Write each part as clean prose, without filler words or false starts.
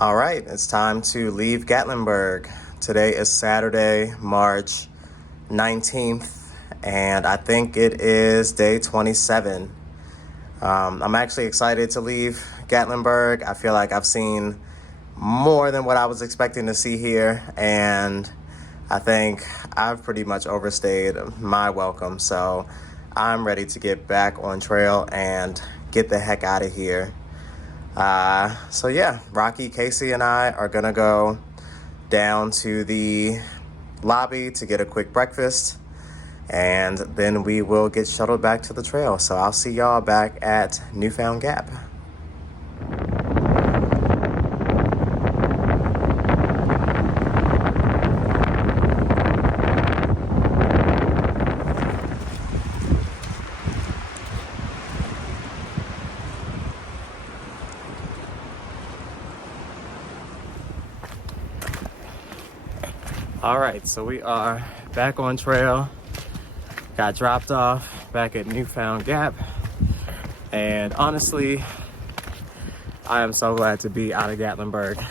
All right, it's time to leave Gatlinburg. Today is Saturday, March 19th, and I think it is day 27. I'm actually excited to leave Gatlinburg. I feel like I've seen more than what I was expecting to see here, and I think I've pretty much overstayed my welcome. So I'm ready to get back on trail and get the heck out of here. So yeah, Rocky, Casey, and I are gonna go down to the lobby to get a quick breakfast, and then we will get shuttled back to the trail. So I'll see y'all back at Newfound Gap. All right, so we are back on trail. Got dropped off back at Newfound Gap. And honestly, I am so glad to be out of Gatlinburg.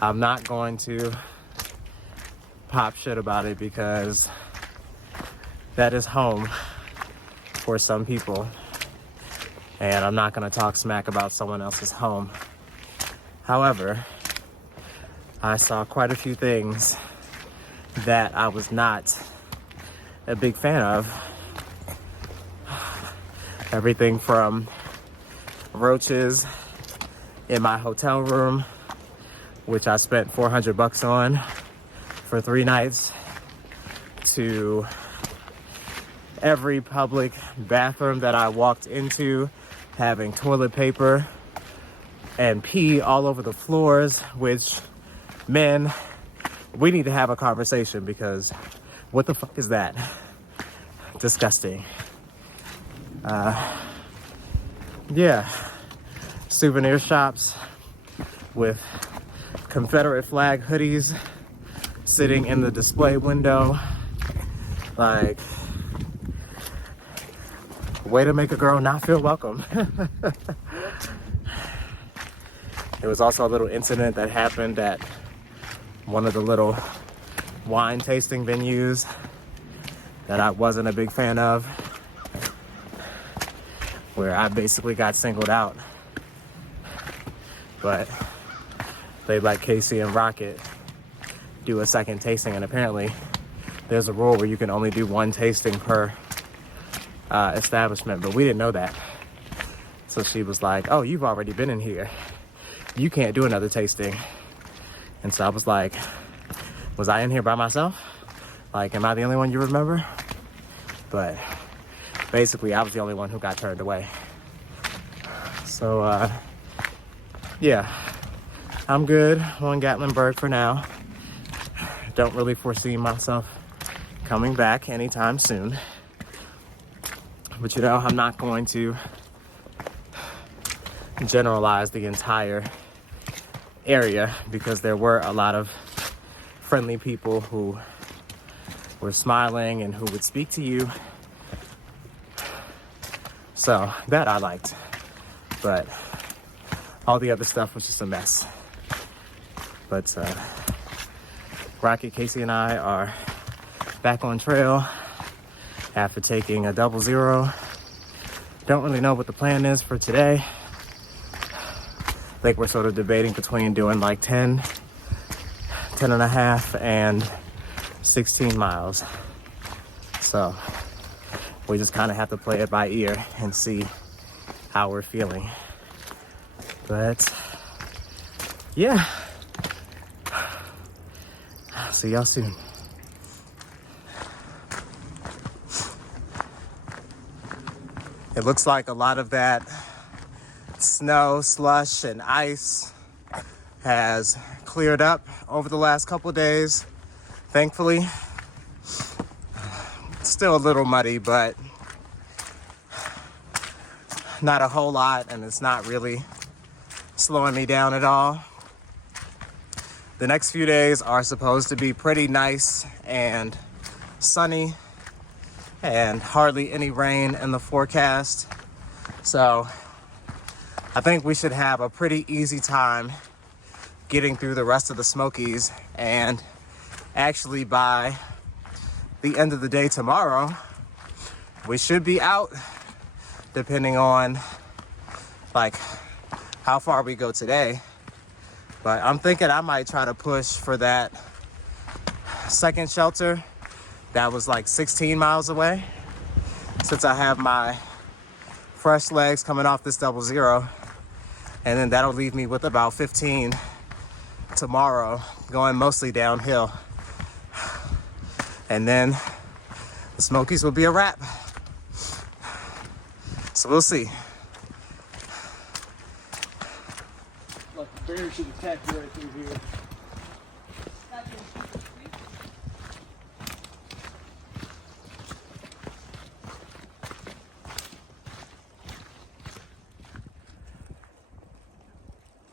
I'm not going to pop shit about it because that is home for some people. And I'm not gonna talk smack about someone else's home. However, I saw quite a few things that I was not a big fan of. Everything from roaches in my hotel room, which I spent $400 on for 3 nights, to every public bathroom that I walked into having toilet paper and pee all over the floors, which, men, we need to have a conversation because what the fuck is that? Disgusting. Yeah, souvenir shops with Confederate flag hoodies sitting in the display window. Like, way to make a girl not feel welcome. There was also a little incident that happened at one of the little wine tasting venues that I wasn't a big fan of, where I basically got singled out. But they let Casey and Rocket do a second tasting, and apparently there's a rule where you can only do 1 tasting per establishment, but we didn't know that. So she was like, oh, you've already been in here, you can't do another tasting. And so I was like, was I in here by myself? Like, am I the only one you remember? But basically, I was the only one who got turned away. So, yeah, I'm good on Gatlinburg for now. Don't really foresee myself coming back anytime soon. But, you know, I'm not going to generalize the entire area because there were a lot of friendly people who were smiling and who would speak to you. So that I liked, but all the other stuff was just a mess. But Rocket, Casey, and I are back on trail after taking a 00. Don't really know what the plan is for today. I think we're sort of debating between doing like 10 and a half and 16 miles. So we just kind of have to play it by ear and see how we're feeling. But yeah, see y'all soon. It looks like a lot of that snow, slush, and ice has cleared up over the last couple of days, thankfully. Still a little muddy, but not a whole lot, and it's not really slowing me down at all. The next few days are supposed to be pretty nice and sunny and hardly any rain in the forecast. So I think we should have a pretty easy time getting through the rest of the Smokies, and actually by the end of the day tomorrow, we should be out, depending on like how far we go today. But I'm thinking I might try to push for that second shelter that was like 16 miles away, since I have my fresh legs coming off this 00, and then that'll leave me with about 15 tomorrow, going mostly downhill. And then the Smokies will be a wrap. So we'll see. Look, the bear should attack you right through here.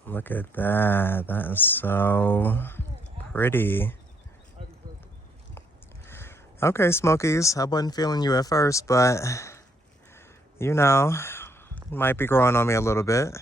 Look at that. That is so pretty. Okay, Smokies. I wasn't feeling you at first, but you know, it might be growing on me a little bit.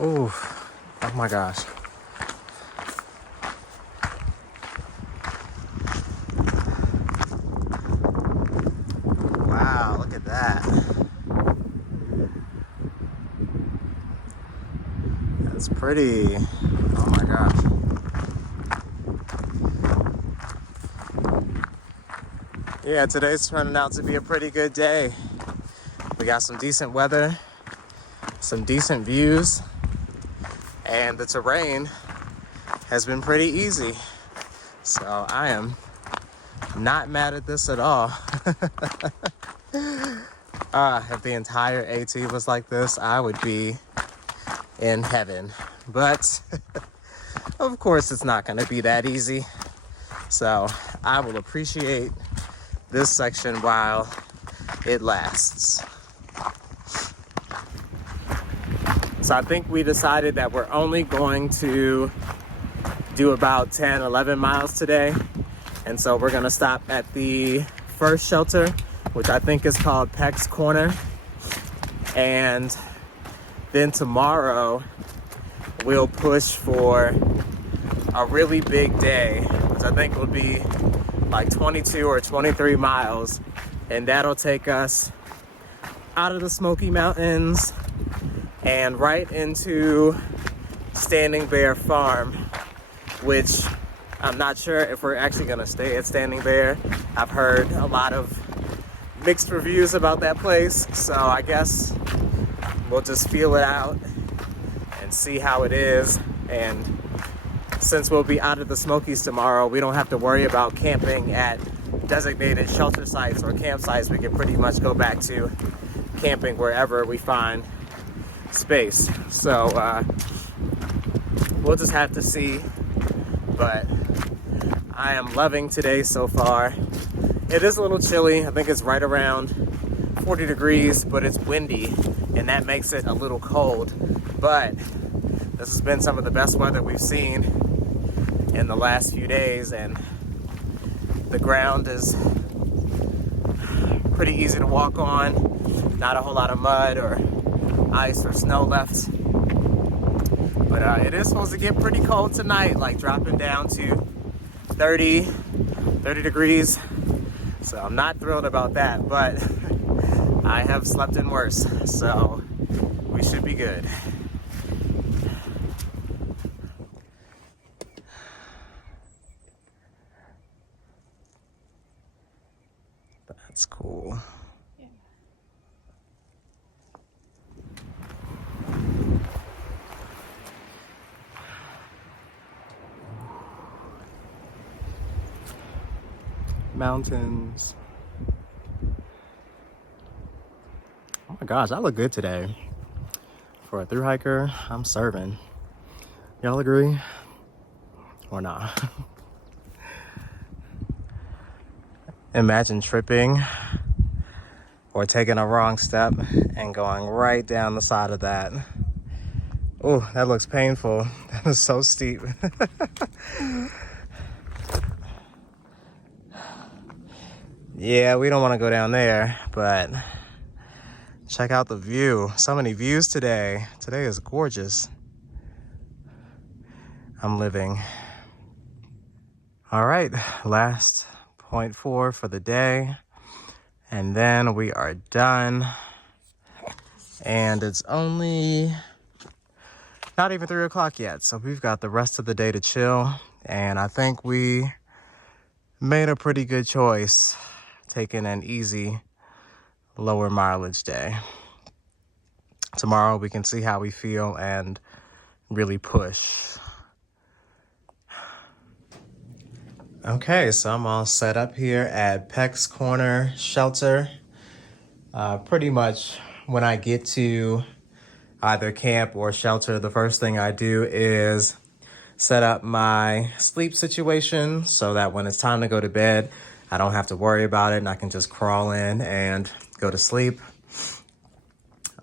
Ooh, oh my gosh. Wow, look at that. That's pretty. Oh my gosh. Yeah, today's turning out to be a pretty good day. We got some decent weather, some decent views, and the terrain has been pretty easy. So I am not mad at this at all. If the entire AT was like this, I would be in heaven. But of course it's not gonna be that easy. So I will appreciate this section while it lasts. So I think we decided that we're only going to do about 10, 11 miles today. And so we're gonna stop at the first shelter, which I think is called Peck's Corner. And then tomorrow we'll push for a really big day, which I think will be like 22 or 23 miles. And that'll take us out of the Smoky Mountains and right into Standing Bear Farm, which I'm not sure if we're actually gonna stay at Standing Bear. I've heard a lot of mixed reviews about that place, so I guess we'll just feel it out and see how it is. And since we'll be out of the Smokies tomorrow, we don't have to worry about camping at designated shelter sites or campsites. We can pretty much go back to camping wherever we find space. So we'll just have to see, but I am loving today so far. It is a little chilly. I think it's right around 40 degrees, but it's windy, and that makes it a little cold. But this has been some of the best weather we've seen in the last few days, and the ground is pretty easy to walk on. Not a whole lot of mud or ice or snow left. But it is supposed to get pretty cold tonight, like dropping down to 30 degrees. So I'm not thrilled about that, but I have slept in worse, so we should be good. That's cool. Mountains. Oh my gosh, I look good today. For a thru hiker, I'm serving. Y'all agree? Or not? Imagine tripping or taking a wrong step and going right down the side of that. Oh, that looks painful. That is so steep. Yeah, we don't want to go down there, but check out the view. So many views today. Today is gorgeous. I'm living. All right, last 0.4 for the day. And then we are done. And it's only not even 3 o'clock yet. So we've got the rest of the day to chill. And I think we made a pretty good choice taking an easy, lower mileage day. Tomorrow we can see how we feel and really push. Okay, so I'm all set up here at Peck's Corner Shelter. Pretty much when I get to either camp or shelter, the first thing I do is set up my sleep situation so that when it's time to go to bed, I don't have to worry about it and I can just crawl in and go to sleep.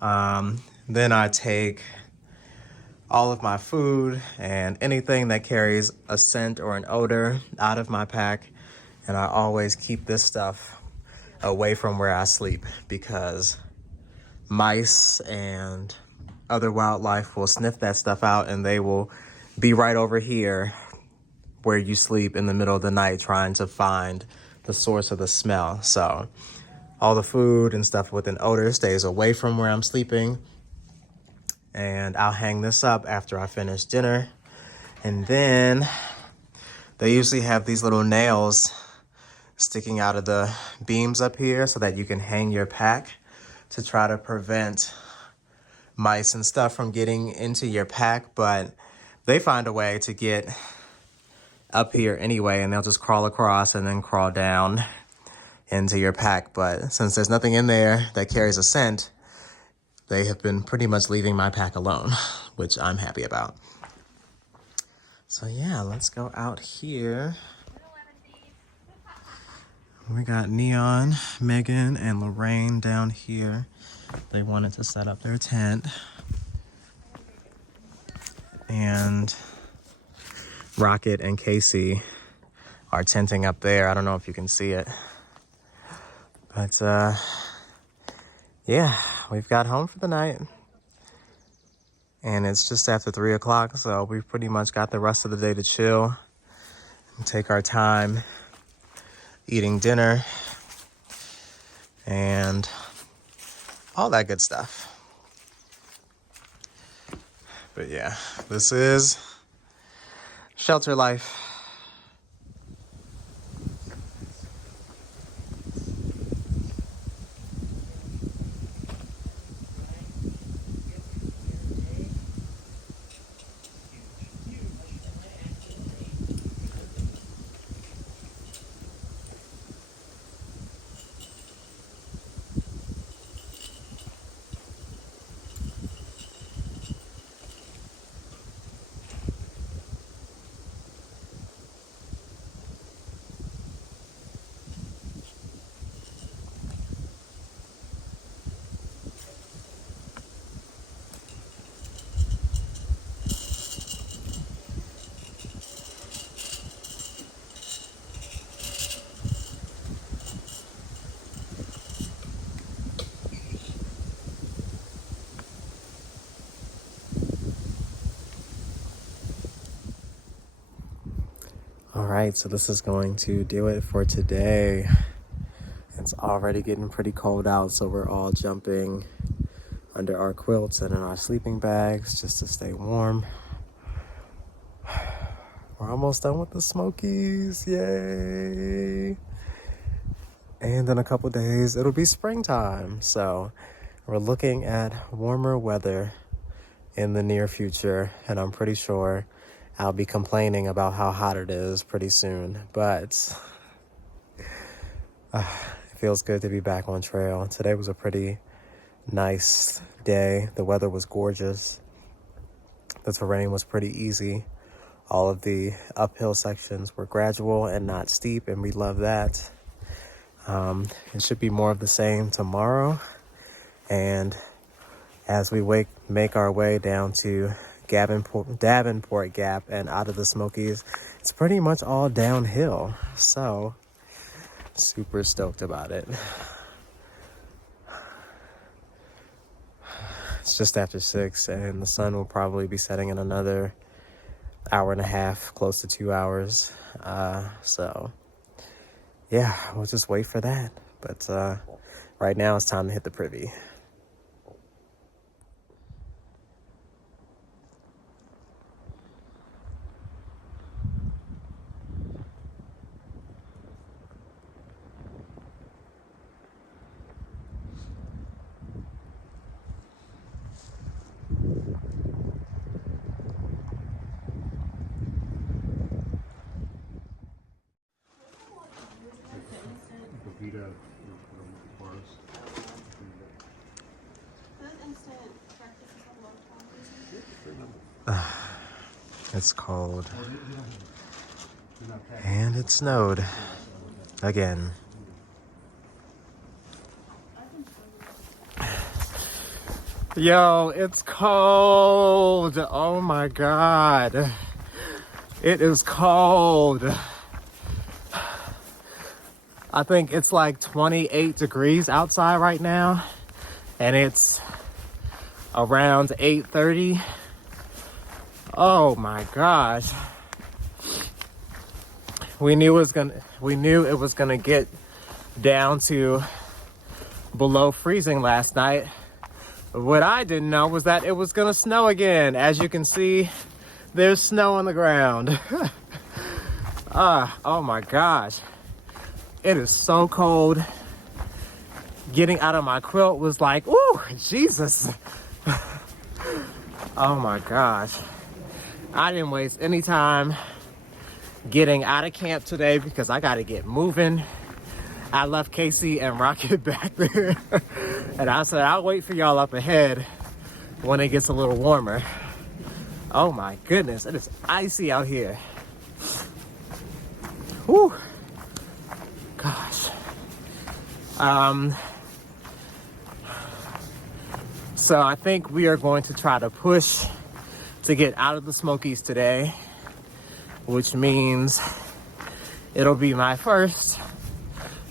Then I take all of my food and anything that carries a scent or an odor out of my pack. And I always keep this stuff away from where I sleep because mice and other wildlife will sniff that stuff out and they will be right over here where you sleep in the middle of the night trying to find the source of the smell. So all the food and stuff with an odor stays away from where I'm sleeping. And I'll hang this up after I finish dinner. And then they usually have these little nails sticking out of the beams up here so that you can hang your pack to try to prevent mice and stuff from getting into your pack. But they find a way to get up here anyway, and they'll just crawl across and then crawl down into your pack. But since there's nothing in there that carries a scent, they have been pretty much leaving my pack alone, which I'm happy about. So yeah, let's go out here. We got Neon, Megan, and Lorraine down here. They wanted to set up their tent. And Rocket and Casey are tenting up there. I don't know if you can see it. But yeah, we've got home for the night. And it's just after 3 o'clock, so we've pretty much got the rest of the day to chill and take our time eating dinner and all that good stuff. But yeah, this is shelter life. All right, so this is going to do it for today. It's already getting pretty cold out, so we're all jumping under our quilts and in our sleeping bags just to stay warm. We're almost done with the Smokies, yay! And in a couple days, it'll be springtime. So we're looking at warmer weather in the near future, and I'm pretty sure I'll be complaining about how hot it is pretty soon. But it feels good to be back on trail. Today was a pretty nice day. The weather was gorgeous. The terrain was pretty easy. All of the uphill sections were gradual and not steep, and we love that. It should be more of the same tomorrow. And as we make our way down to Davenport Gap and out of the Smokies, it's pretty much all downhill. So, super stoked about it. It's just after 6, and the sun will probably be setting in another hour and a half, close to 2 hours. So, yeah, we'll just wait for that. But right now, it's time to hit the privy. It's cold. And it snowed again. Yo, it's cold. Oh my God. It is cold. I think it's like 28 degrees outside right now, and it's around 8:30. Oh my gosh. We knew it was gonna get down to below freezing last night. What I didn't know was that it was gonna snow again. As you can see, there's snow on the ground. Oh my gosh. It is so cold. Getting out of my quilt was like, ooh, Jesus. Oh my gosh. I didn't waste any time getting out of camp today because I gotta get moving. I left Casey and Rocket back there. And I said, I'll wait for y'all up ahead when it gets a little warmer. Oh my goodness, it is icy out here. Whew. Gosh. So I think we are going to try to push to get out of the Smokies today, which means it'll be my first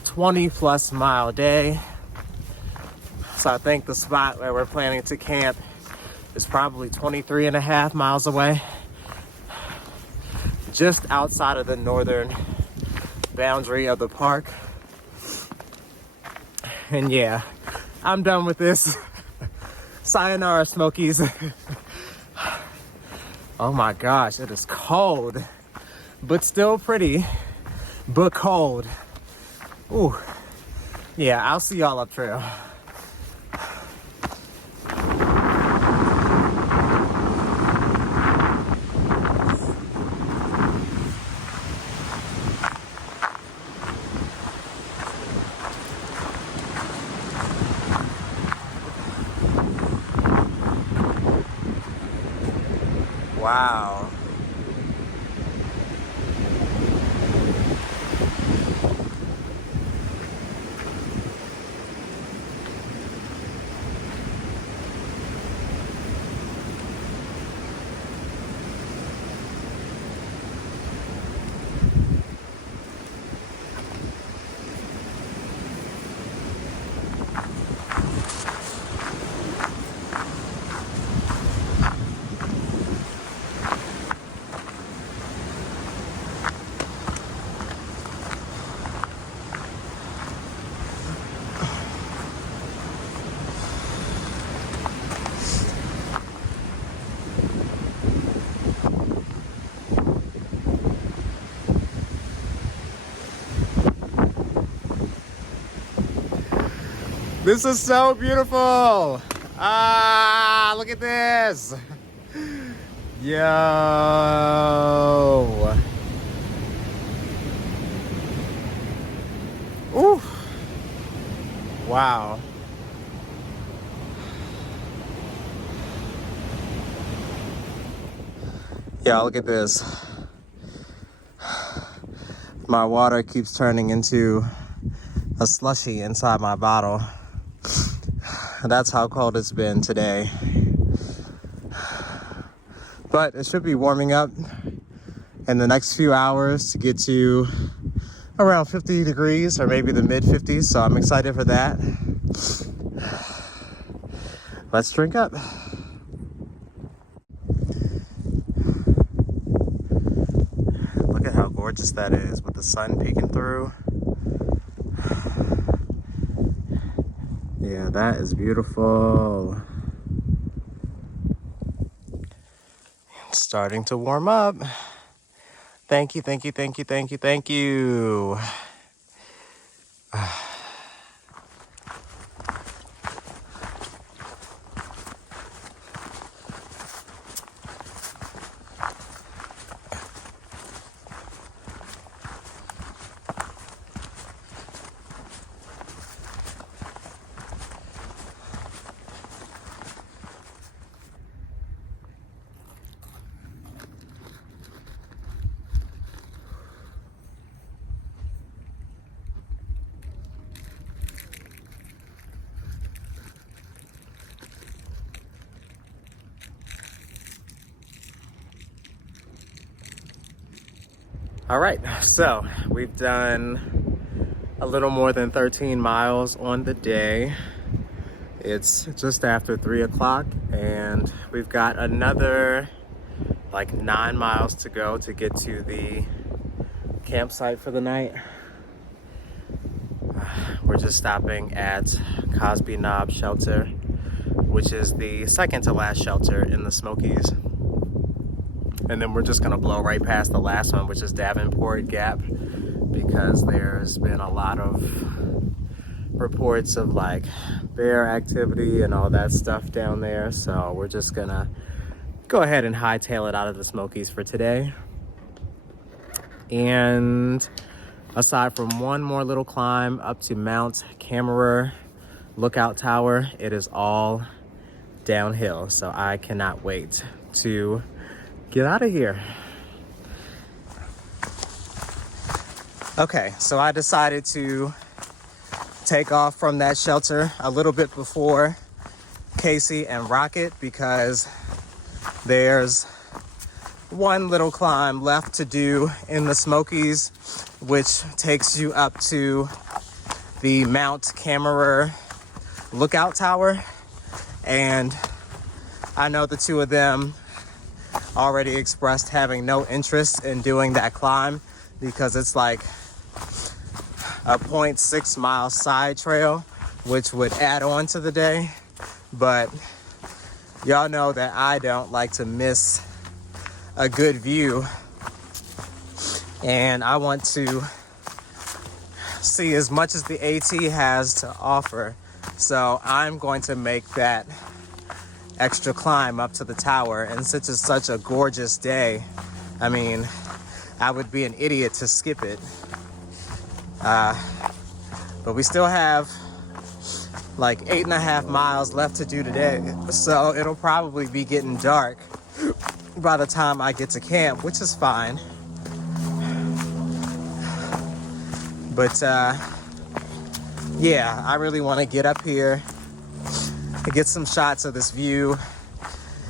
20+ mile day. So I think the spot where we're planning to camp is probably 23.5 miles away, just outside of the northern boundary of the park. And yeah, I'm done with this. Sayonara, Smokies. Oh my gosh, it is cold, but still pretty, but cold. Ooh. Yeah, I'll see y'all up trail. Wow. This is so beautiful. Ah, look at this. Yo. Ooh. Wow. Yeah, look at this. My water keeps turning into a slushie inside my bottle. That's how cold it's been today. But it should be warming up in the next few hours to get to around 50 degrees or maybe the mid 50s. So I'm excited for that. Let's drink up. Look at how gorgeous that is with the sun peeking through. Yeah, that is beautiful. It's starting to warm up. Thank you, thank you, thank you, thank you, thank you. All right, so we've done a little more than 13 miles on the day. It's just after 3 o'clock and we've got another like 9 miles to go to get to the campsite for the night. We're just stopping at Cosby Knob Shelter, which is the second to last shelter in the Smokies. And then we're just gonna blow right past the last one, which is Davenport Gap, because there's been a lot of reports of like bear activity and all that stuff down there. So we're just gonna go ahead and hightail it out of the Smokies for today. And aside from one more little climb up to Mount Cammerer Lookout Tower, it is all downhill. So I cannot wait to get out of here. Okay, so I decided to take off from that shelter a little bit before Casey and Rocket because there's one little climb left to do in the Smokies, which takes you up to the Mount Cammerer Lookout Tower. And I know the two of them already expressed having no interest in doing that climb because it's like a 0.6 mile side trail, which would add on to the day. But y'all know that I don't like to miss a good view, and I want to see as much as the AT has to offer. So I'm going to make that extra climb up to the tower. And since it's such a gorgeous day, I mean, I would be an idiot to skip it. But we still have like 8.5 miles left to do today. So it'll probably be getting dark by the time I get to camp, which is fine. But yeah, I really want to get up here and get some shots of this view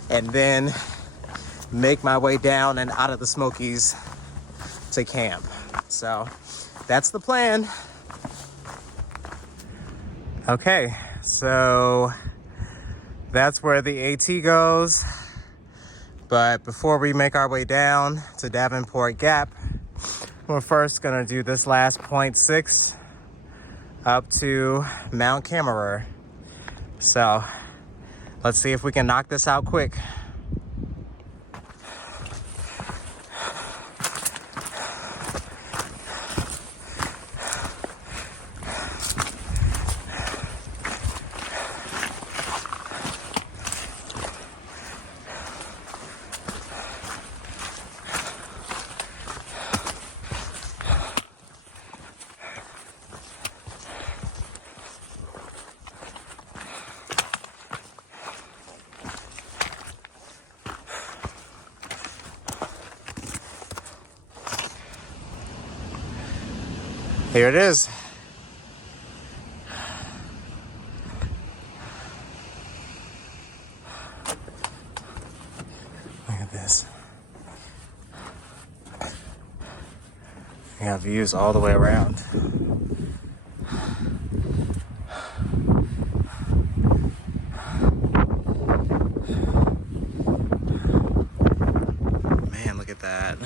and then make my way down and out of the Smokies to camp. So that's the plan. Okay, so that's where the AT goes. But before we make our way down to Davenport Gap, we're first gonna do this last 0.6 up to Mount Cammerer. So let's see if we can knock this out quick. Here it is. Look at this. You have views all the way around. Man, look at that.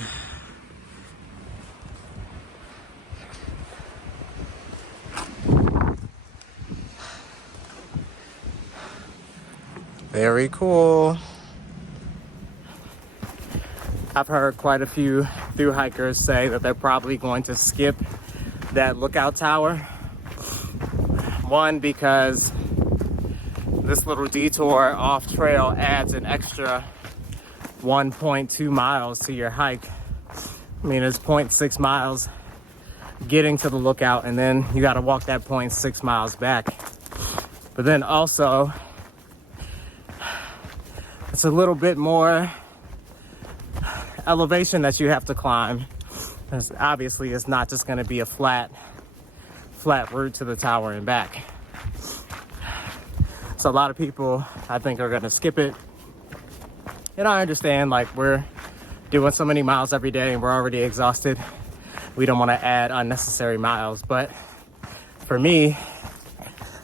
Very cool. I've heard quite a few thru hikers say that they're probably going to skip that lookout tower. One, because this little detour off trail adds an extra 1.2 miles to your hike. I mean, it's 0.6 miles getting to the lookout, and then you got to walk that 0.6 miles back. But then also, it's a little bit more elevation that you have to climb. Because obviously it's not just going to be a flat route to the tower and back. So a lot of people, I think, are going to skip it. And I understand, like, we're doing so many miles every day and we're already exhausted. We don't want to add unnecessary miles. But for me,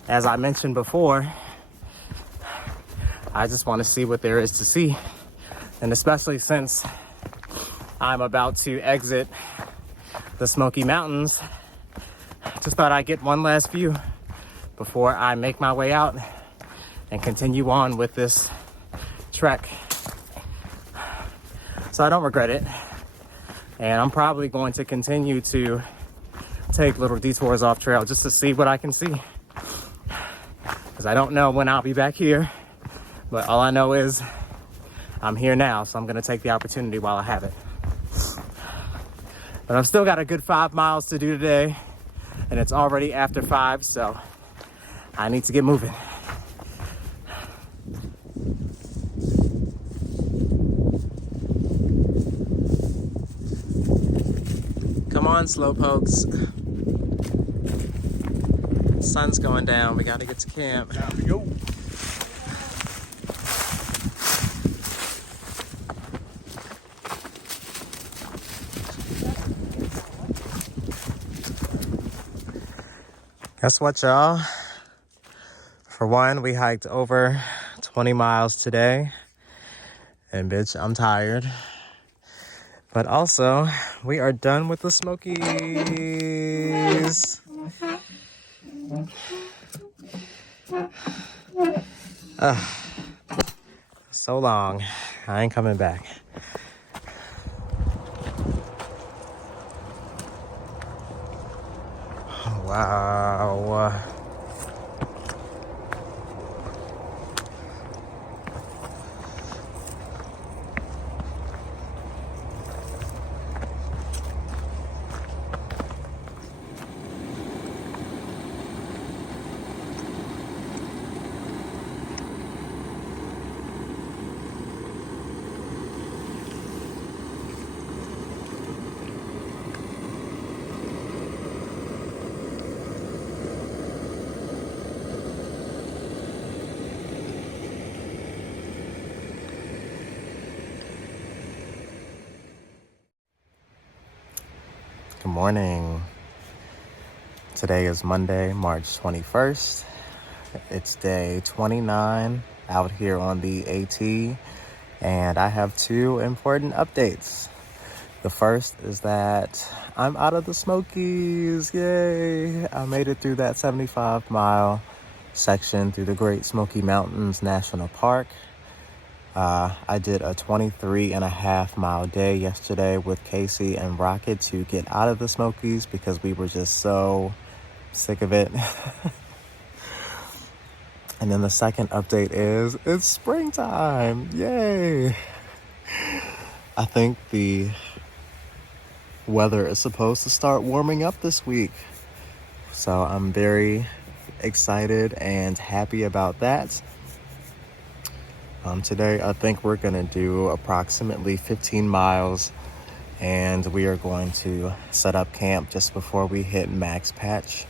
as I mentioned before, I just want to see what there is to see. And especially since I'm about to exit the Smoky Mountains, just thought I'd get one last view before I make my way out and continue on with this trek. So I don't regret it. And I'm probably going to continue to take little detours off trail just to see what I can see. Because I don't know when I'll be back here, but all I know is I'm here now, so I'm going to take the opportunity while I have it. But I've still got a good 5 miles to do today, and it's already after 5, so I need to get moving. Come on, slowpokes. Sun's going down. We got to get to camp. Time to go. Guess what, y'all? For one, we hiked over 20 miles today. And bitch, I'm tired. But also, we are done with the Smokies. So long. I ain't coming back. Wow. Good morning. Today is Monday, March 21st. It's day 29 out here on the AT, and I have two important updates. The first is that I'm out of the Smokies. Yay! I made it through that 75-mile section through the Great Smoky Mountains National Park. I did a 23.5-mile day yesterday with Casey and Rocket to get out of the Smokies because we were just so sick of it. And then the second update is it's springtime. Yay! I think the weather is supposed to start warming up this week. So I'm very excited and happy about that. Today, I think we're going to do approximately 15 miles and we are going to set up camp just before we hit Max Patch.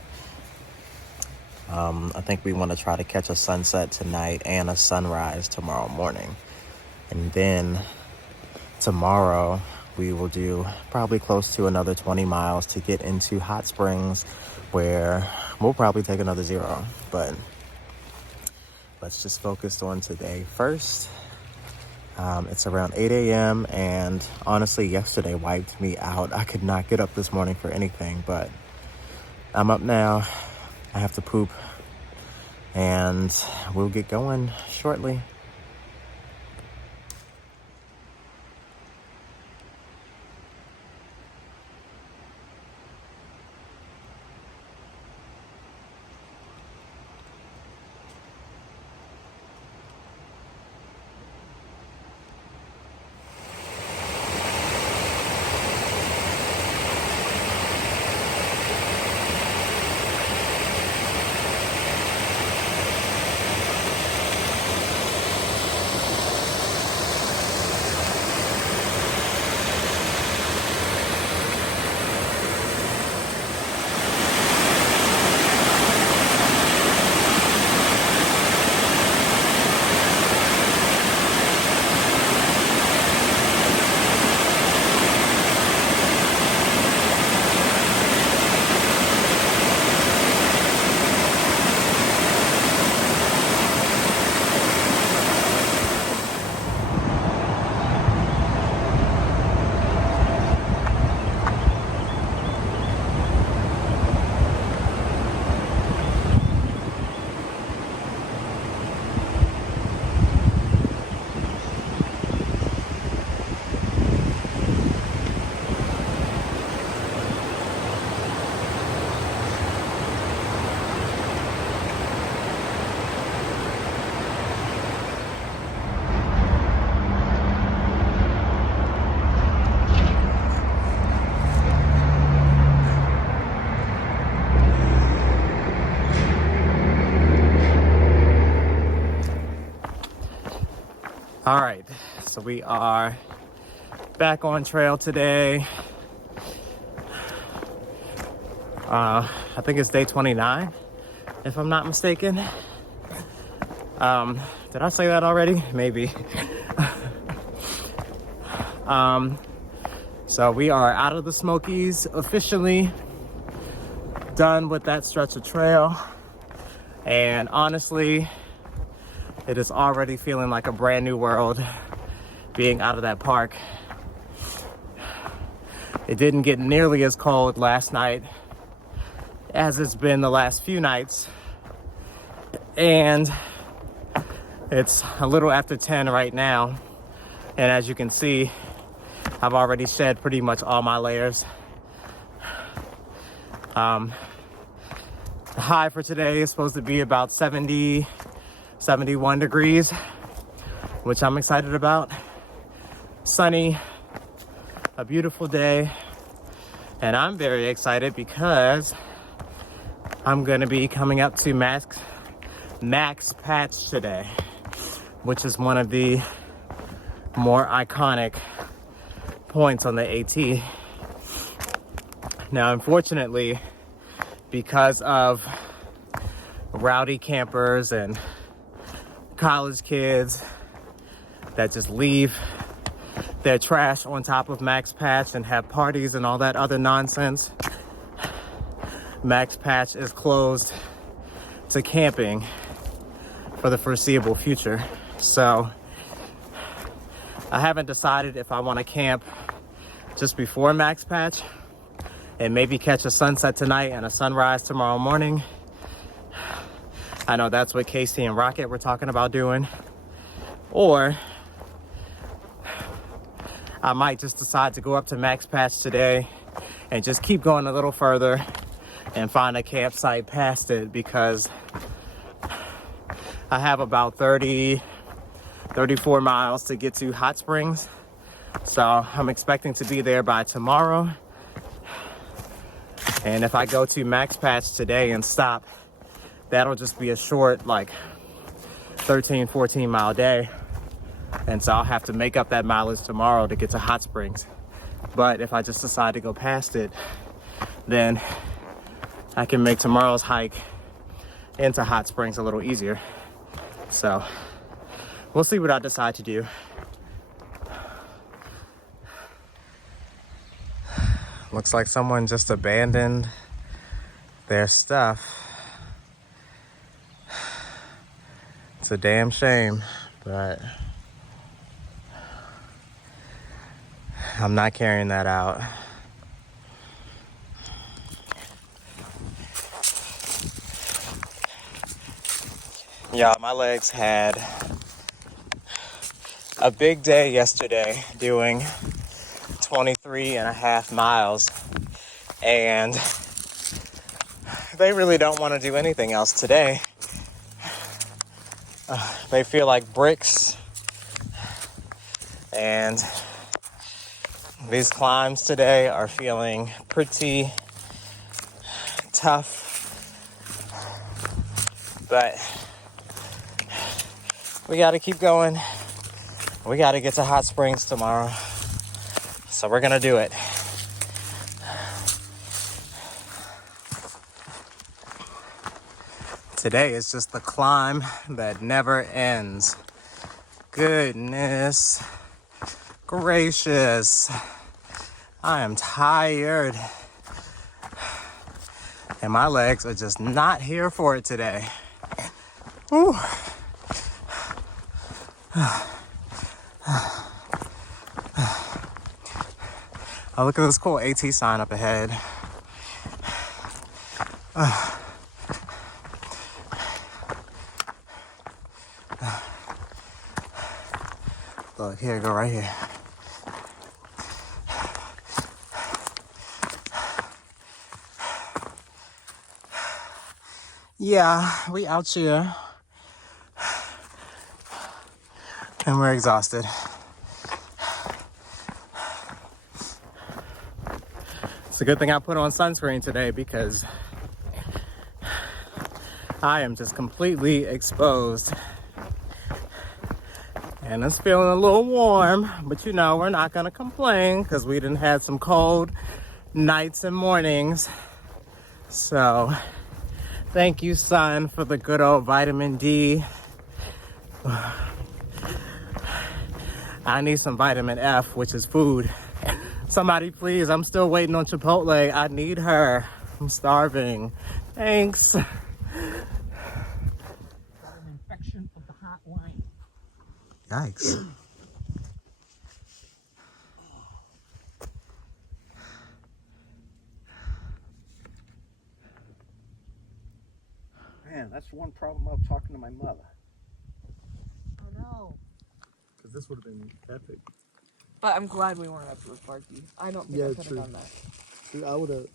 I think we want to try to catch a sunset tonight and a sunrise tomorrow morning. And then tomorrow we will do probably close to another 20 miles to get into Hot Springs, where we'll probably take another 0. But let's just focus on today first. It's around 8 a.m. and honestly, yesterday wiped me out. I could not get up this morning for anything, but I'm up now. I have to poop, and we'll get going shortly. All right, so we are back on trail today. I think it's day 29, if I'm not mistaken. Did I say that already? Maybe. So we are out of the Smokies, officially done with that stretch of trail. And honestly, it is already feeling like a brand new world being out of that park. It didn't get nearly as cold last night as it's been the last few nights. And it's a little after 10 right now. And as you can see, I've already shed pretty much all my layers. The high for today is supposed to be about 70, 71 degrees, which I'm excited about. Sunny, a beautiful day, and I'm very excited because I'm gonna be coming up to Max Patch today, which is one of the more iconic points on the AT. Now, unfortunately, because of rowdy campers and college kids that just leave their trash on top of Max Patch and have parties and all that other nonsense, Max Patch is closed to camping for the foreseeable future. So I haven't decided if I want to camp just before Max Patch and maybe catch a sunset tonight and a sunrise tomorrow morning. I know that's what Casey and Rocket were talking about doing. Or I might just decide to go up to Max Patch today and just keep going a little further and find a campsite past it, because I have about 34 miles to get to Hot Springs. So I'm expecting to be there by tomorrow. And if I go to Max Patch today and stop, that'll just be a short, like 13, 14 mile day. And so I'll have to make up that mileage tomorrow to get to Hot Springs. But if I just decide to go past it, then I can make tomorrow's hike into Hot Springs a little easier. So we'll see what I decide to do. Looks like someone just abandoned their stuff. It's a damn shame, but I'm not carrying that out. Yeah, my legs had a big day yesterday doing 23 and a half miles, and they really don't want to do anything else today. They feel like bricks, and these climbs today are feeling pretty tough, but we got to keep going. We got to get to Hot Springs tomorrow, so we're gonna do it. Today is just the climb that never ends. Goodness gracious. I am tired. And my legs are just not here for it today. Whew. Oh, look at this cool AT sign up ahead. Look, here, go right here. Yeah, we out here. And we're exhausted. It's a good thing I put on sunscreen today because I am just completely exposed. And it's feeling a little warm, but you know, we're not gonna complain because we done had some cold nights and mornings. So thank you, sun, for the good old vitamin D. I need some vitamin F, which is food. Somebody please, I'm still waiting on Chipotle. I need her. I'm starving. Thanks. An infection of the hot wine. Yikes. Man, that's one problem of talking to my mother. Oh no. Because this would have been epic. But I'm glad we weren't up to Sparky. I don't think I could have done that. I would have.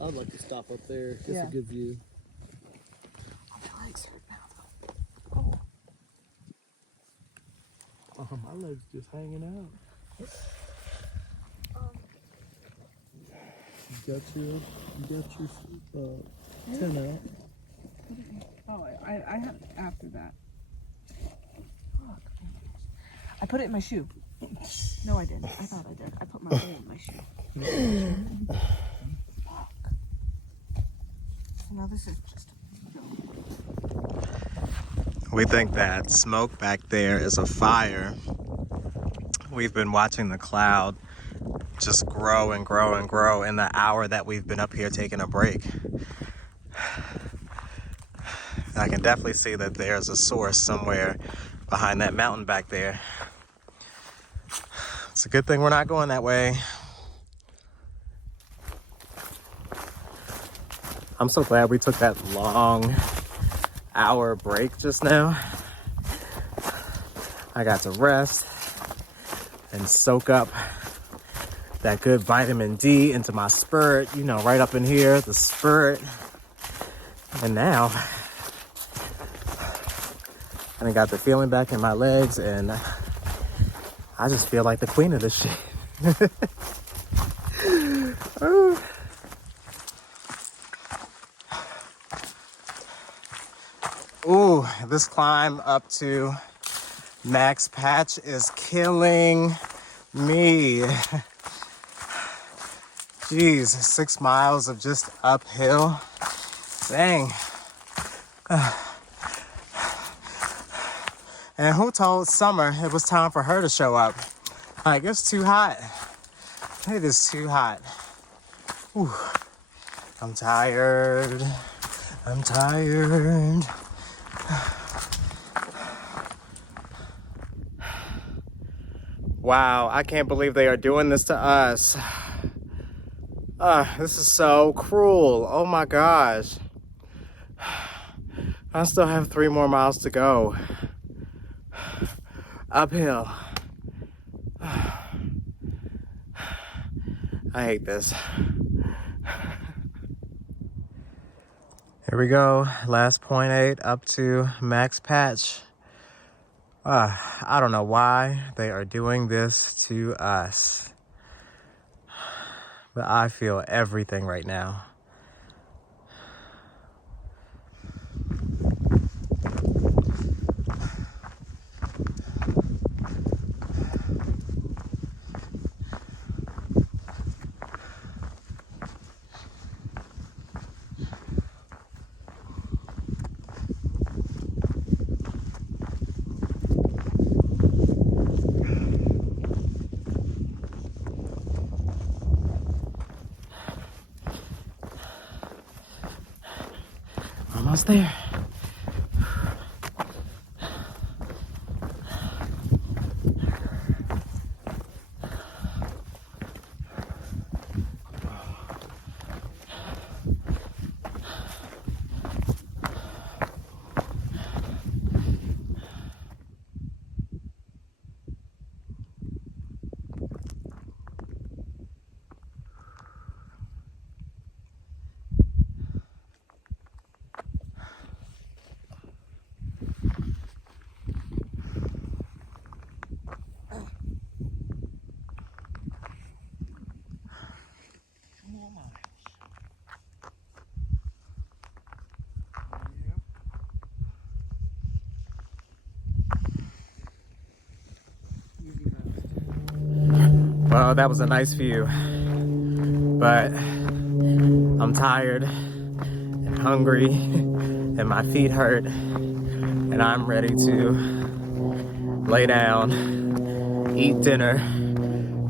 I would like to stop up there. It's Yeah. a good view. Oh, my legs hurt now though. Oh, my legs just hanging out. You got your 10 out. Oh, I had after that. Fuck. I put it in my shoe. No, I didn't. I thought I did. I put my hole in my shoe. Fuck. So now this is just a joke. We think that smoke back there is a fire. We've been watching the cloud just grow and grow and grow in the hour that we've been up here taking a break. I can definitely see that there's a source somewhere behind that mountain back there. It's a good thing we're not going that way. I'm so glad we took that long hour break just now. I got to rest and soak up that good vitamin D into my spirit, you know, right up in here, the spirit. And now I done got the feeling back in my legs, and I just feel like the queen of this shit. Ooh, this climb up to Max Patch is killing me. Jeez, 6 miles of just uphill. Dang. And who told Summer it was time for her to show up? Like, it's too hot. It is too hot. Whew. I'm tired. I'm tired. Wow, I can't believe they are doing this to us. This is so cruel. Oh my gosh. I still have 3 more miles to go. Uphill. I hate this. Here we go. Last 0.8 up to max patch. I don't know why they are doing this to us. But I feel everything right now. Almost there. Well, that was a nice view, but I'm tired and hungry and my feet hurt and I'm ready to lay down, eat dinner,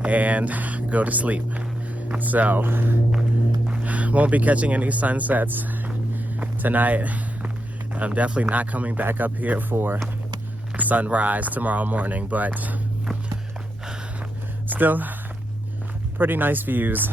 and go to sleep. So, won't be catching any sunsets tonight. I'm definitely not coming back up here for sunrise tomorrow morning, but still pretty nice views.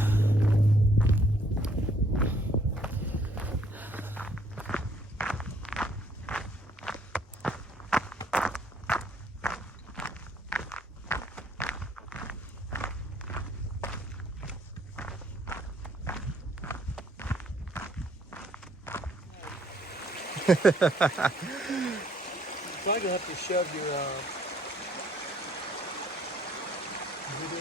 You're probably gonna have to shove your video.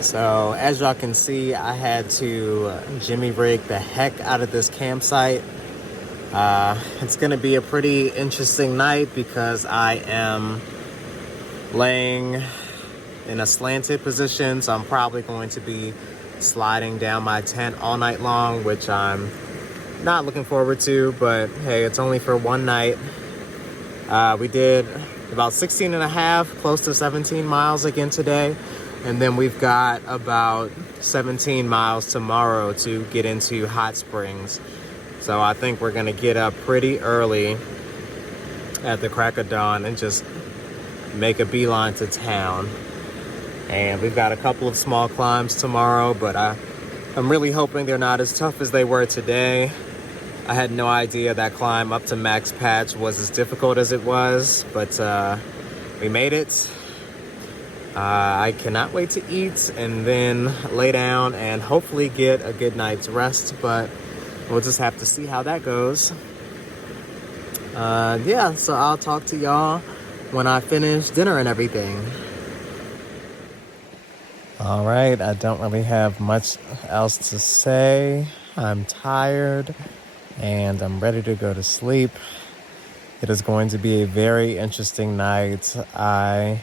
So as y'all can see, I had to jimmy rig the heck out of this campsite. It's gonna be a pretty interesting night because I am laying in a slanted position, so I'm probably going to be sliding down my tent all night long, which I'm not looking forward to, but hey, it's only for one night. We did about 16 and a half, close to 17 miles again today. And then we've got about 17 miles tomorrow to get into Hot Springs. So I think we're gonna get up pretty early at the crack of dawn and just make a beeline to town. And we've got a couple of small climbs tomorrow, but I'm really hoping they're not as tough as they were today. I had no idea that climb up to Max Patch was as difficult as it was, but we made it. I cannot wait to eat and then lay down and hopefully get a good night's rest, but we'll just have to see how that goes. Yeah, so I'll talk to y'all when I finish dinner and everything. All right, I don't really have much else to say. I'm tired and I'm ready to go to sleep. It is going to be a very interesting night. I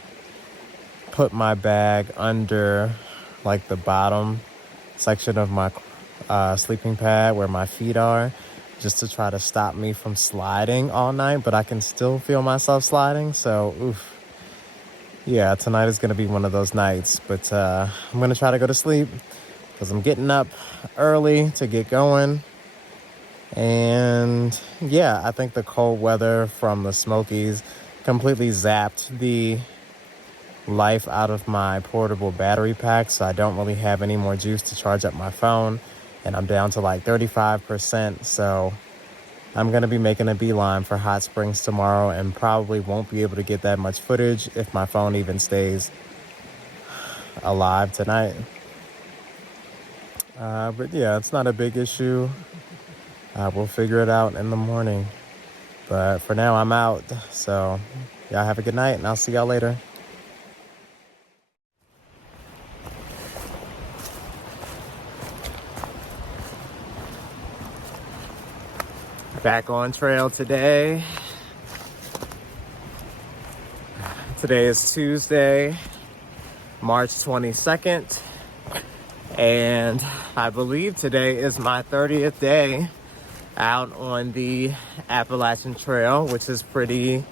put my bag under like the bottom section of my sleeping pad where my feet are, just to try to stop me from sliding all night, but I can still feel myself sliding. So, oof. Yeah, tonight is going to be one of those nights, but I'm going to try to go to sleep because I'm getting up early to get going. And yeah, I think the cold weather from the Smokies completely zapped the life out of my portable battery pack, so I don't really have any more juice to charge up my phone, and I'm down to like 35%. So I'm going to be making a beeline for Hot Springs tomorrow and probably won't be able to get that much footage if my phone even stays alive tonight. But yeah, it's not a big issue. We'll figure it out in the morning. But for now, I'm out. So y'all have a good night and I'll see y'all later. Back on trail today. Today is Tuesday, March 22nd, and I believe today is my 30th day out on the Appalachian Trail, which is pretty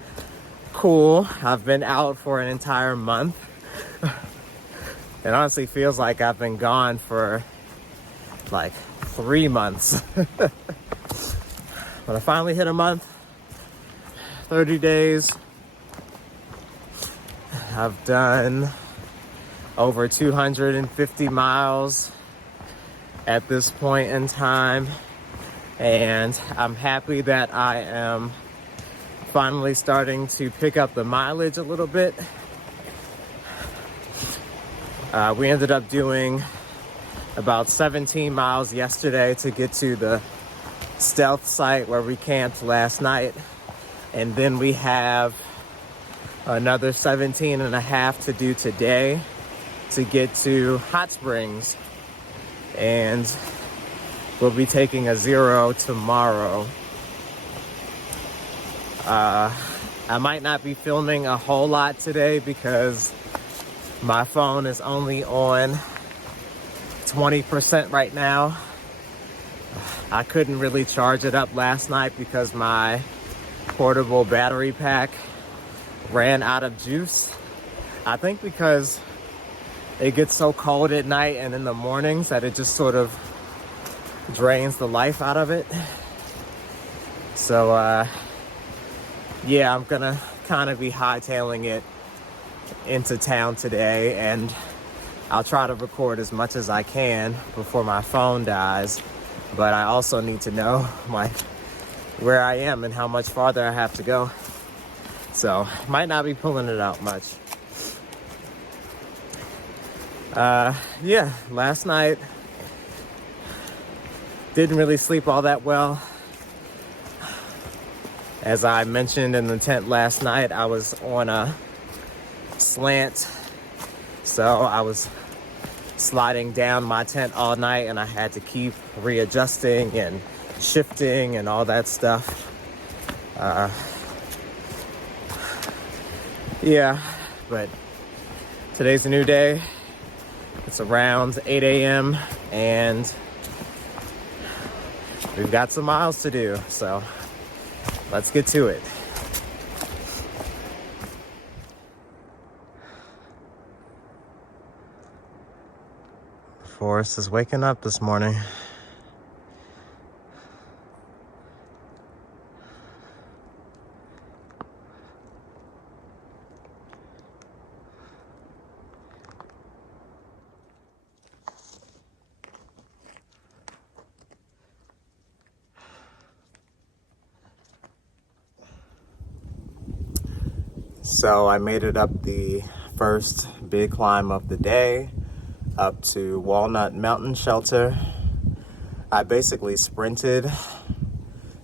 cool. I've been out for an entire month. It honestly feels like I've been gone for like 3 months. But I finally hit a month, 30 days. I've done over 250 miles at this point in time. And I'm happy that I am finally starting to pick up the mileage a little bit. We ended up doing about 17 miles yesterday to get to the stealth site where we camped last night, and then we have another 17 and a half to do today to get to Hot Springs, and we'll be taking a 0 tomorrow. I might not be filming a whole lot today because my phone is only on 20% right now. I couldn't really charge it up last night because my portable battery pack ran out of juice. I think because it gets so cold at night and in the mornings that it just sort of drains the life out of it. So yeah, I'm gonna kind of be hightailing it into town today, and I'll try to record as much as I can before my phone dies. But I also need to know where I am and how much farther I have to go. So might not be pulling it out much. Yeah, last night didn't really sleep all that well. As I mentioned in the tent last night, I was on a slant, so I was sliding down my tent all night, and I had to keep readjusting and shifting and all that stuff. Yeah, but today's a new day. It's around 8 a.m. and we've got some miles to do, so let's get to it. Forest is waking up this morning. So I made it up the first big climb of the day, up to Walnut Mountain Shelter. I basically sprinted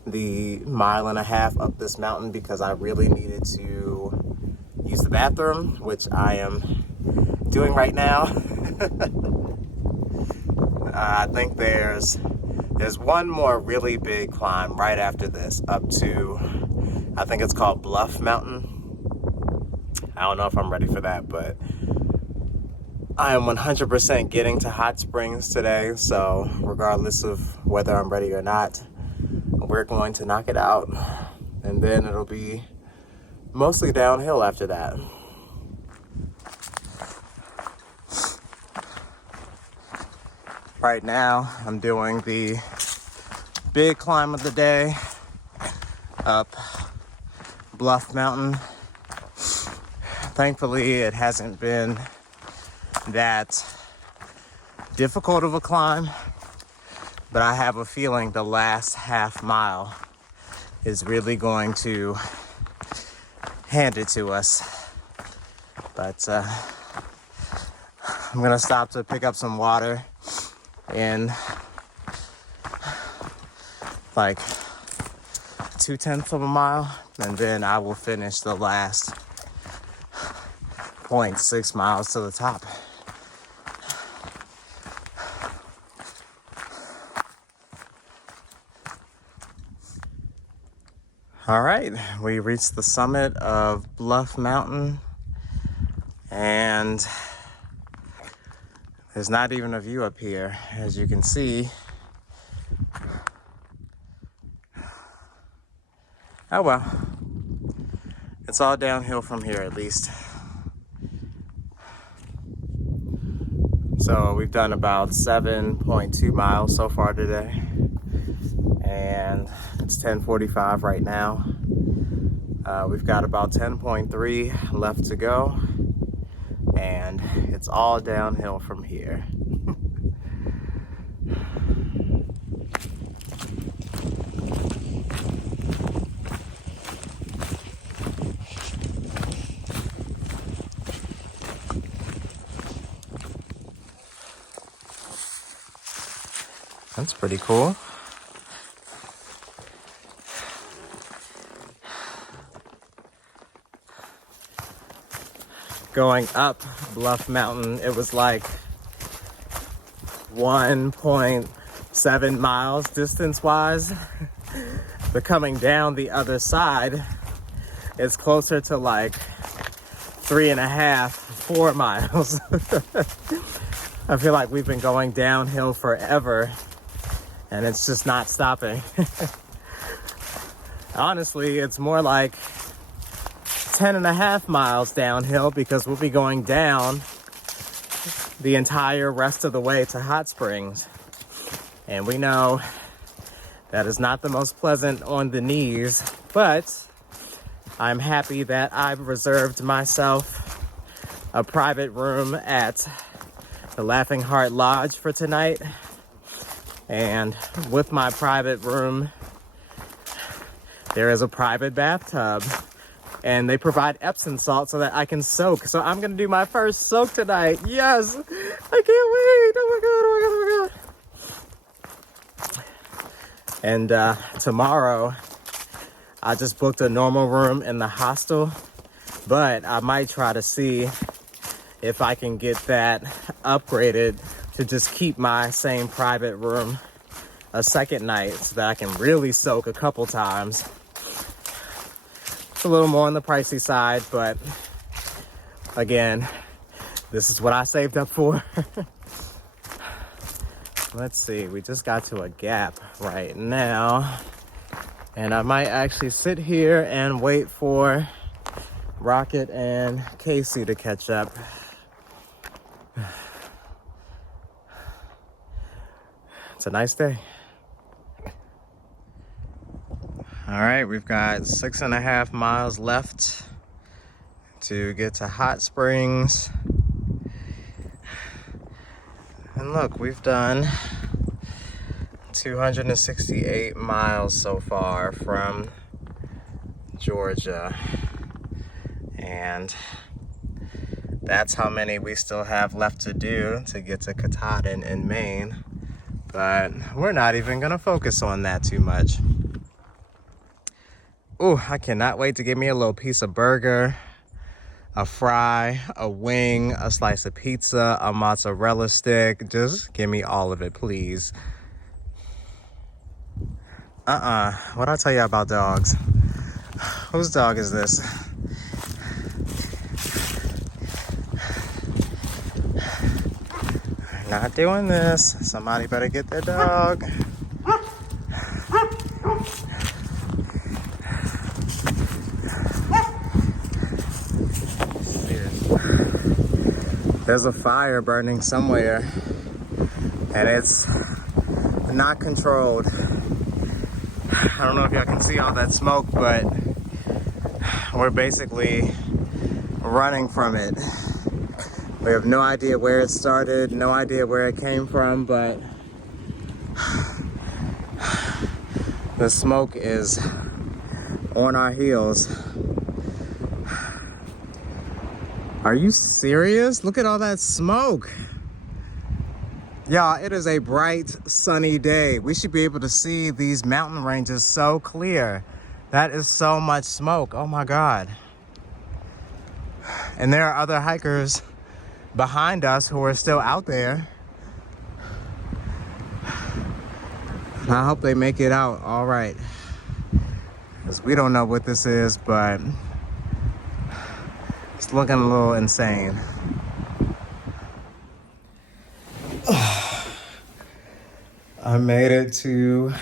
the 1.5 miles up this mountain because I really needed to the bathroom, which I am doing right now. I think there's one more really big climb right after this up to, I think it's called Bluff Mountain. I don't know if I'm ready for that, but I am 100% getting to hot springs today. So regardless of whether I'm ready or not, we're going to knock it out. And then it'll be mostly downhill after that. Right now, I'm doing the big climb of the day up Bluff Mountain. Thankfully, it hasn't been that difficult of a climb, but I have a feeling the last half mile is really going to hand it to us. But I'm gonna stop to pick up some water in like 2/10 of a mile, and then I will finish the last 0.6 miles to the top. All right, we reached the summit of Bluff Mountain, and there's not even a view up here, as you can see. Oh well, it's all downhill from here at least. So we've done about 7.2 miles so far today, and it's 10:45 right now. We've got about 10.3 left to go, and it's all downhill from here. That's pretty cool. Going up Bluff Mountain, it was like 1.7 miles distance-wise. But coming down the other side, it's closer to like 3.5, 4 miles. I feel like we've been going downhill forever, and it's just not stopping. Honestly, it's more like 10.5 miles downhill, because we'll be going down the entire rest of the way to Hot Springs. And we know that is not the most pleasant on the knees, but I'm happy that I've reserved myself a private room at the Laughing Heart Lodge for tonight. And with my private room, there is a private bathtub, and they provide Epsom salt so that I can soak. So I'm gonna do my first soak tonight. Yes, I can't wait. Oh my God, oh my God, oh my God. And tomorrow, I just booked a normal room in the hostel, but I might try to see if I can get that upgraded to just keep my same private room a second night, so that I can really soak a couple times. It's a little more on the pricey side, but again, this is what I saved up for. Let's see, we just got to a gap right now, and I might actually sit here and wait for Rocket and Casey to catch up. It's a nice day. All right, we've got 6.5 miles left to get to Hot Springs. And look, we've done 268 miles so far from Georgia. And that's how many we still have left to do to get to Katahdin in Maine. But we're not even gonna focus on that too much. Ooh, I cannot wait to get me a little piece of burger, a fry, a wing, a slice of pizza, a mozzarella stick. Just give me all of it, please. What'd I tell you about dogs? Whose dog is this? Not doing this. Somebody better get their dog. There's a fire burning somewhere, and it's not controlled. I don't know if y'all can see all that smoke, but we're basically running from it. We have no idea where it started, no idea where it came from, but the smoke is on our heels. Are you serious? Look at all that smoke. Y'all, it is a bright, sunny day. We should be able to see these mountain ranges so clear. That is so much smoke. Oh my God. And there are other hikers behind us who are still out there. And I hope they make it out all right. Because we don't know what this is, but it's looking a little insane. I made it to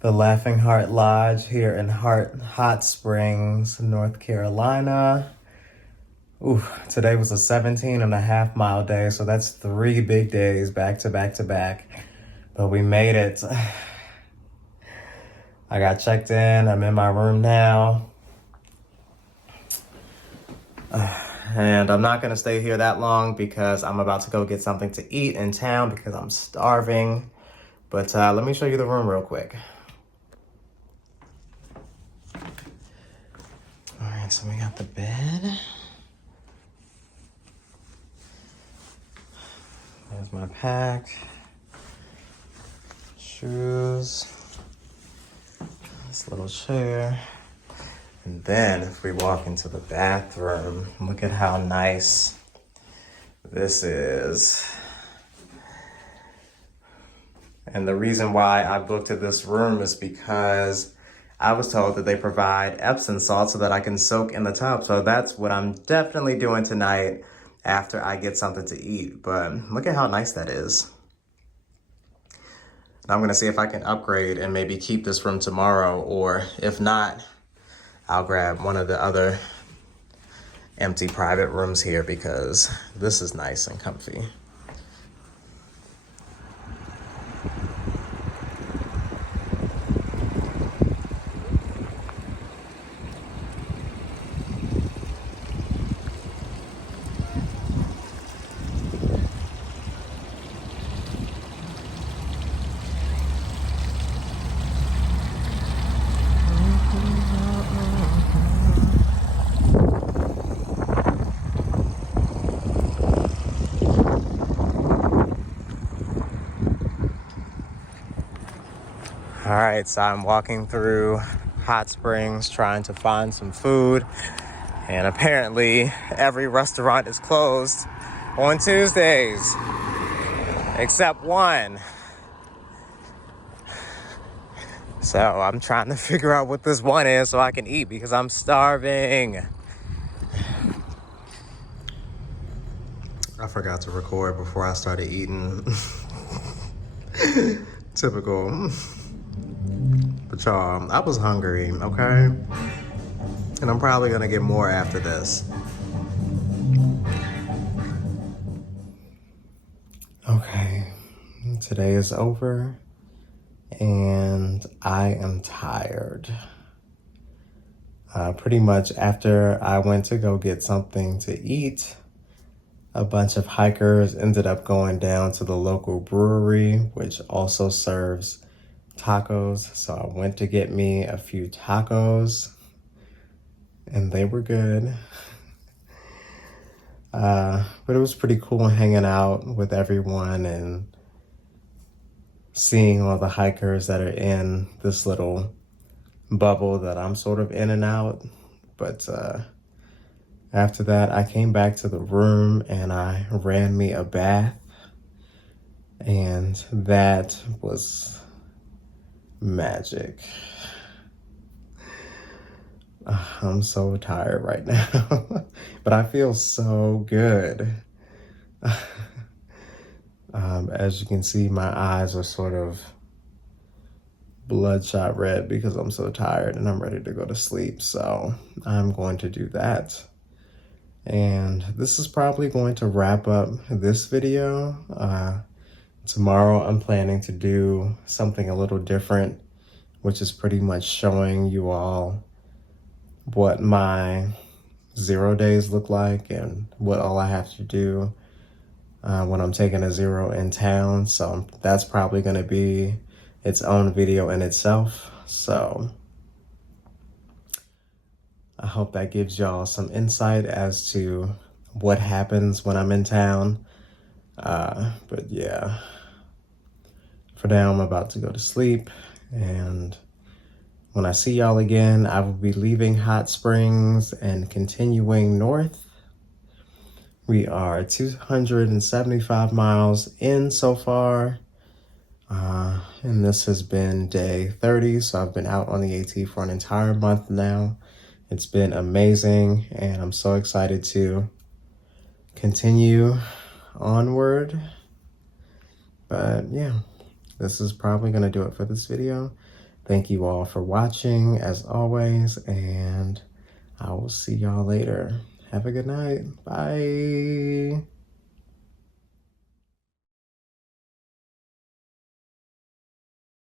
the Laughing Heart Lodge here in Hot Springs, North Carolina. Ooh, today was a 17.5-mile day, so that's 3 big days back to back to back. But we made it. I got checked in. I'm in my room now. And I'm not going to stay here that long because I'm about to go get something to eat in town because I'm starving. But let me show you the room real quick. All right, so we got the bed. There's my pack. Shoes. This little chair. And then if we walk into the bathroom, look at how nice this is. And the reason why I booked at this room is because I was told that they provide Epsom salt so that I can soak in the tub. So that's what I'm definitely doing tonight after I get something to eat. But look at how nice that is. I'm gonna see if I can upgrade and maybe keep this room tomorrow, or if not, I'll grab one of the other empty private rooms here because this is nice and comfy. All right, so I'm walking through Hot Springs trying to find some food. And apparently every restaurant is closed on Tuesdays, except one. So I'm trying to figure out what this one is so I can eat because I'm starving. I forgot to record before I started eating. Typical. But y'all, I was hungry, okay? And I'm probably gonna get more after this. Okay, today is over and I am tired. Pretty much after I went to go get something to eat, a bunch of hikers ended up going down to the local brewery, which also serves tacos. So I went to get me a few tacos and they were good. But it was pretty cool hanging out with everyone and seeing all the hikers that are in this little bubble that I'm sort of in and out. But After that, I came back to the room and I ran me a bath. And that was magic. I'm so tired right now, but I feel so good. As you can see, my eyes are sort of bloodshot red because I'm so tired and I'm ready to go to sleep. So I'm going to do that. And this is probably going to wrap up this video. Tomorrow I'm planning to do something a little different, which is pretty much showing you all what my 0 days look like and what all I have to do when I'm taking a 0 in town. So that's probably going to be its own video in itself. So I hope that gives y'all some insight as to what happens when I'm in town. But yeah, for now I'm about to go to sleep, and when I see y'all again, I will be leaving Hot Springs and continuing north. We are 275 miles in so far, and this has been day 30, so I've been out on the AT for an entire month now. It's been amazing, and I'm so excited to continue onward. But yeah, this is probably going to do it for this video. Thank you all for watching, as always, and I will see y'all later. Have a good night. Bye.